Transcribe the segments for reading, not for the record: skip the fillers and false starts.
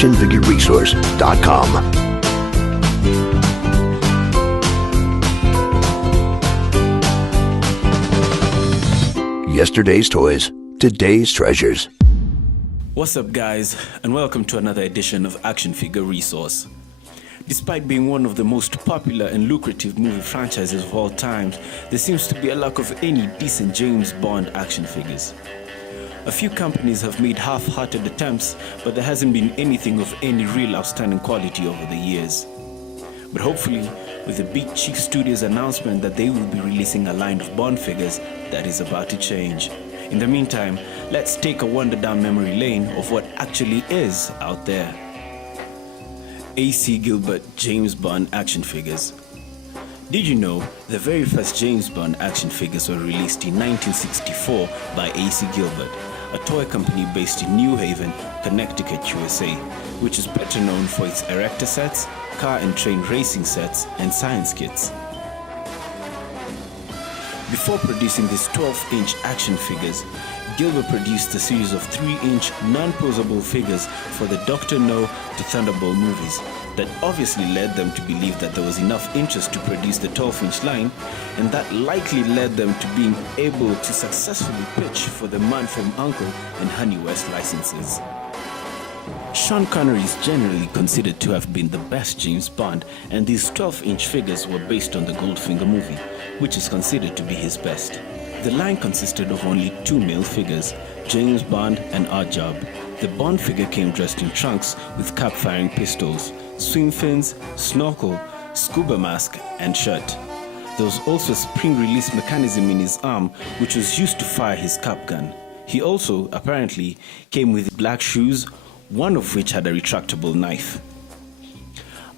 ActionFigureResource.com. Yesterday's toys, today's treasures. What's up, guys, and welcome to another edition of Action Figure Resource. Despite being one of the most popular and lucrative movie franchises of all time, there seems to be a lack of any decent James Bond action figures. A few companies have made half-hearted attempts, but there hasn't been anything of any real outstanding quality over the years. But hopefully, with the Big Chief Studios' announcement that they will be releasing a line of Bond figures, that is about to change. In the meantime, let's take a wander down memory lane of what actually is out there. AC Gilbert James Bond action figures. Did you know the very first James Bond action figures were released in 1964 by AC Gilbert, a toy company based in New Haven, Connecticut, USA, which is better known for its Erector Sets, car and train racing sets, and science kits. Before producing these 12-inch action figures, Gilbert produced a series of 3-inch non-posable figures for the Dr. No to Thunderball movies that obviously led them to believe that there was enough interest to produce the 12-inch line, and that likely led them to being able to successfully pitch for the Man from U.N.C.L.E. and Honey West licenses. Sean Connery is generally considered to have been the best James Bond, and these 12-inch figures were based on the Goldfinger movie, which is considered to be his best. The line consisted of only 2 male figures, James Bond and Oddjob. The Bond figure came dressed in trunks with cap-firing pistols, swim fins, snorkel, scuba mask, and shirt. There was also a spring-release mechanism in his arm which was used to fire his cap gun. He also, apparently, came with black shoes, one of which had a retractable knife.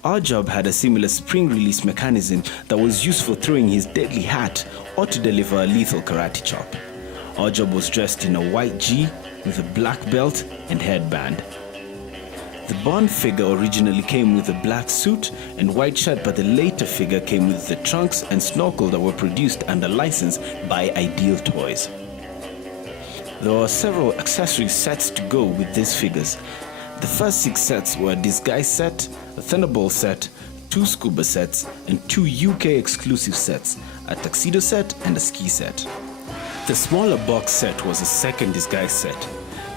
Oddjob had a similar spring-release mechanism that was used for throwing his deadly hat or to deliver a lethal karate chop. Oddjob was dressed in a white G with a black belt and headband. The Bond figure originally came with a black suit and white shirt, but the later figure came with the trunks and snorkel that were produced under license by Ideal Toys. There were several accessory sets to go with these figures. The first 6 sets were a disguise set, a Thunderball set, 2 scuba sets, and 2 UK exclusive sets, a tuxedo set and a ski set. The smaller box set was a second disguise set.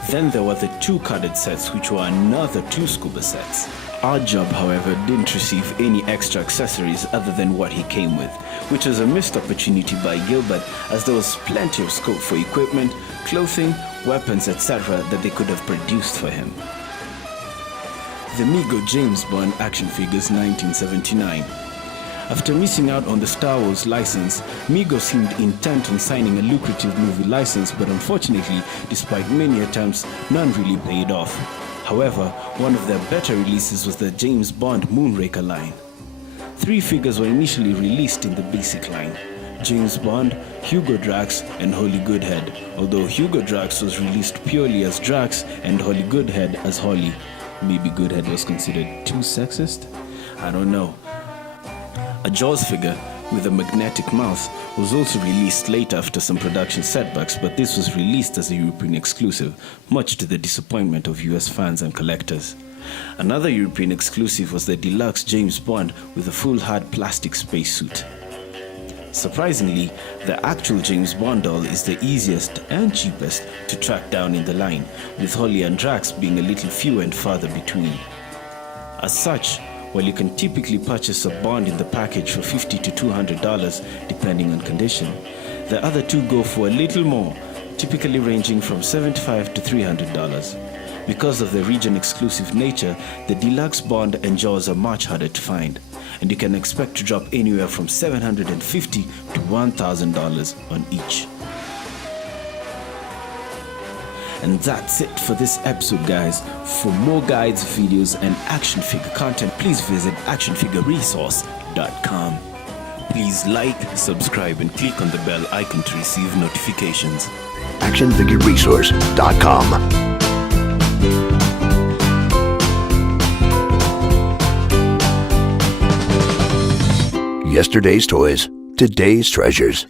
Then there were the 2 carded sets, which were another 2 scuba sets. Oddjob, however, didn't receive any extra accessories other than what he came with, which was a missed opportunity by Gilbert, as there was plenty of scope for equipment, clothing, weapons, etc. that they could have produced for him. The MEGO James Bond action figures 1979. After missing out on the Star Wars license, MEGO seemed intent on signing a lucrative movie license, but unfortunately, despite many attempts, none really paid off. However, one of their better releases was the James Bond Moonraker line. 3 figures were initially released in the basic line: James Bond, Hugo Drax, and Holly Goodhead, although Hugo Drax was released purely as Drax and Holly Goodhead as Holly. Maybe Goodhead was considered too sexist? I don't know. A Jaws figure with a magnetic mouth was also released later after some production setbacks, but this was released as a European exclusive, much to the disappointment of US fans and collectors. Another European exclusive was the deluxe James Bond with a full hard plastic spacesuit. Surprisingly, the actual James Bond doll is the easiest and cheapest to track down in the line, with Holly and Drax being a little few and farther between. As such, while you can typically purchase a Bond in the package for $50 to $200 depending on condition, the other 2 go for a little more, typically ranging from $75 to $300. Because of the region-exclusive nature, the deluxe Bond and Jaws are much harder to find, and you can expect to drop anywhere from $750 to $1,000 on each. And that's it for this episode, guys. For more guides, videos, and action figure content, please visit ActionFigureResource.com. Please like, subscribe, and click on the bell icon to receive notifications. ActionFigureResource.com. Yesterday's toys, today's treasures.